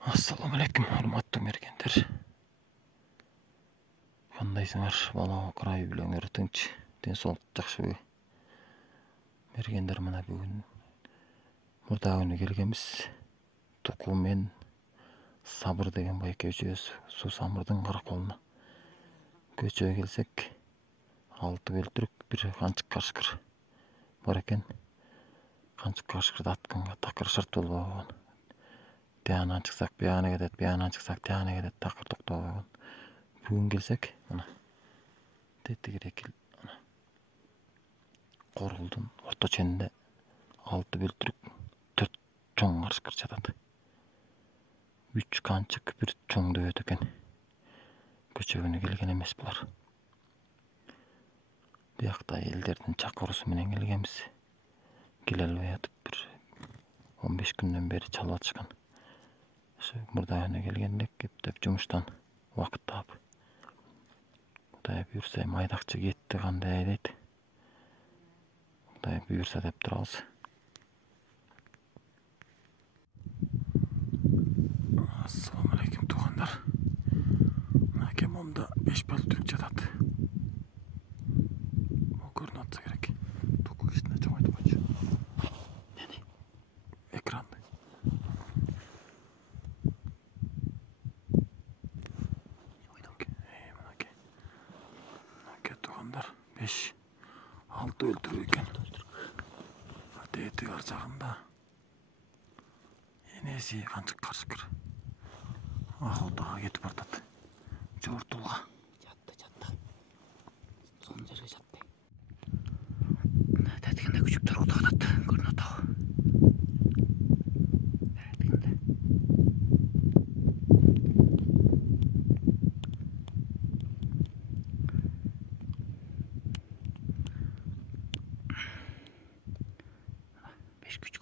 Assalamu alaikum, hormatly mergenler. Kandaysыңар? Бала кырай билеңер тынч, денсаулык жакшыбы? Mergenler мына бүгүн мурда күнү келгенбиз. Туку мен Сабыр деген байке өчөөбүз Суу Самырдын караколуна. Көчөгө келсек, 6 бөлтүрүк бир канчык кашкыр бар экен. Канчык кашкырды атканга такыр шырт болбогон. Тиянан чыксак бияна кетет, бияна чыксак тияна кетет, такыр токтобогон. Бүгүн келсек, мына тетигирек мына Корулдун орто ченинде 6 бөлтүрүк 4 чоң кашкыр жатат. 3 канчык бир чоң дөбөт экен. Көчөгүнө келген эмес булар. Биякта элдердин чакыруусу менен келгенбиз. Келе албай атып бир 15 күндөн бери чалып атышкан. Мурда күнү келгенде кептеп жумуштан убакыт таап. Кудай буйрса майдакчы кетти кандай айдайт. Кудай буйрса деп турабыз. Assalamu alaikum туугандар. Мына момда 5 бөлтүрүк жатат. Көрүнүп атса керек. Току кичине чоңойтуп койчу. Экранды. Туугандар 5-6 бөлтүрүк экен. Тети ар жагында энеси канчык кашкыр охотага кетип бартат. Жортулга жатты. Сонун жерге жатты. Тетигинде күчүктөр кудагатат. Көрүнүп атабы? Beş küçük